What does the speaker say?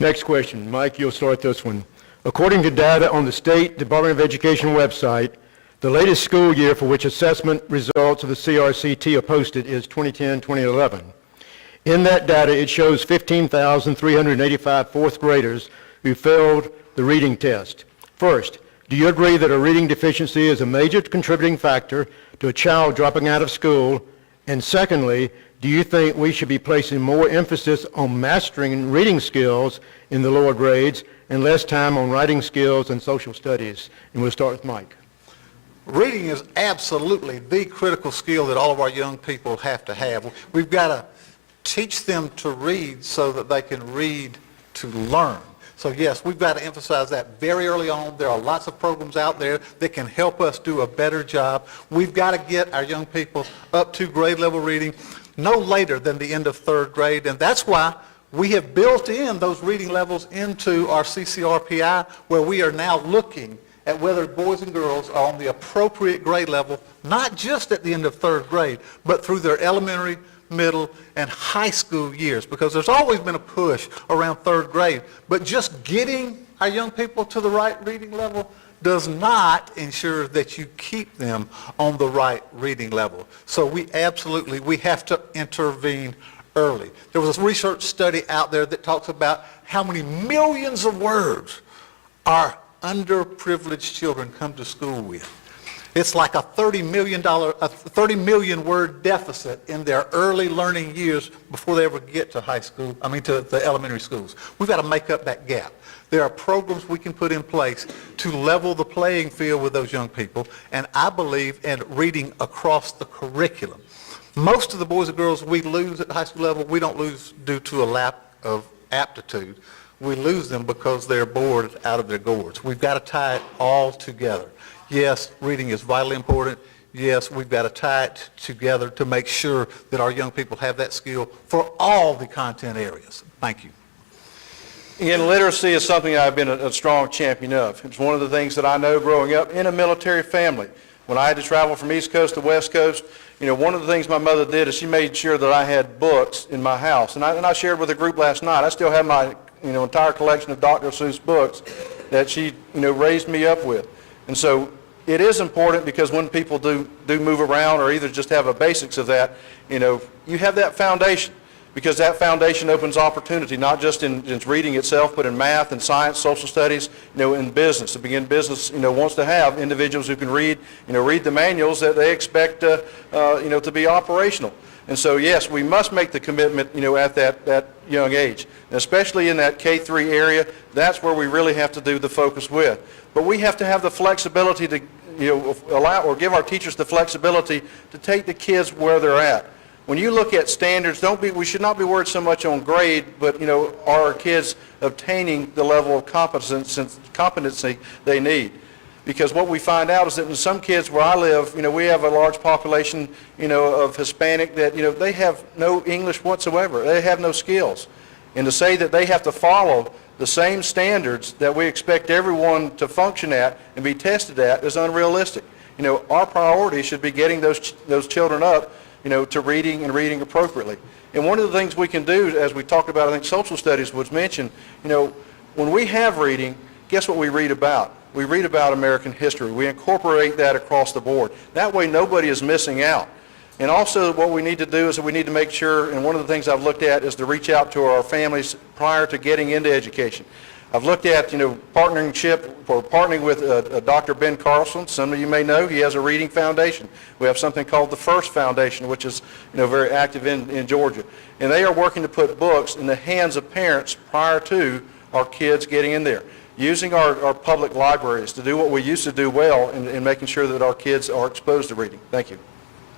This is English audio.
Next question. Mike, you'll start this one. According to data on the State Department of Education website, the latest school year for which assessment results of the CRCT are posted is 2010-2011. In that data, it shows 15,385 fourth graders who failed the reading test. First, do you agree that a reading deficiency is a major contributing factor to a child dropping out of school? And secondly, do you think we should be placing more emphasis on mastering reading skills in the lower grades and less time on writing skills and social studies? And we'll start with Mike. Reading is absolutely the critical skill that all of our young people have to have. We've got to teach them to read so that they can read to learn. So yes, we've got to emphasize that very early on. There are lots of programs out there that can help us do a better job. We've got to get our young people up to grade level reading no later than the end of third grade, and that's why we have built in those reading levels into our CCRPI, where we are now looking at whether boys and girls are on the appropriate grade level, not just at the end of third grade, but through their elementary, middle, and high school years, because there's always been a push around third grade. But just getting our young people to the right reading level does not ensure that you keep them on the right reading level. So we have to intervene early. There was a research study out there that talks about how many millions of words our underprivileged children come to school with. It's like a $30 million word deficit in their early learning years before they ever get to to the elementary schools. We've got to make up that gap. There are programs we can put in place to level the playing field with those young people, and I believe in reading across the curriculum. Most of the boys and girls we lose at the high school level, we don't lose due to a lack of aptitude. We lose them because they're bored out of their gourds. We've got to tie it all together. Yes, reading is vitally important. Yes, we've got to tie it together to make sure that our young people have that skill for all the content areas. Thank you. Again, literacy is something I've been a strong champion of. It's one of the things that I know growing up in a military family. When I had to travel from East Coast to West Coast, one of the things my mother did is she made sure that I had books in my house. And I shared with a group last night. I still have my entire collection of Dr. Seuss books that she raised me up with. And so it is important, because when people do move around or either just have a basics of that, you have that foundation, because that foundation opens opportunity, not just in reading itself, but in math and science, social studies, in business. To begin business, wants to have individuals who can read the manuals that they expect, to be operational. And so, yes, we must make the commitment, at that young age. And especially in that K-3 area, that's where we really have to do the focus with. But we have to have the flexibility to, allow or give our teachers the flexibility to take the kids where they're at. When you look at standards, we should not be worried so much on grade, but, are our kids obtaining the level of competency they need? Because what we find out is that in some kids where I live, we have a large population, of Hispanic that, they have no English whatsoever. They have no skills. And to say that they have to follow the same standards that we expect everyone to function at and be tested at is unrealistic. Our priority should be getting those children up, to reading and reading appropriately. And one of the things we can do, as we talked about, I think social studies was mentioned, when we have reading, guess what we read about? We read about American history. We incorporate that across the board. That way nobody is missing out. And also what we need to do is that we need to make sure, and one of the things I've looked at is to reach out to our families prior to getting into education. I've looked at, partnering with Dr. Ben Carlson. Some of you may know he has a reading foundation. We have something called the First Foundation, which is, very active in Georgia. And they are working to put books in the hands of parents prior to our kids getting in there, using our public libraries to do what we used to do well in making sure that our kids are exposed to reading. Thank you.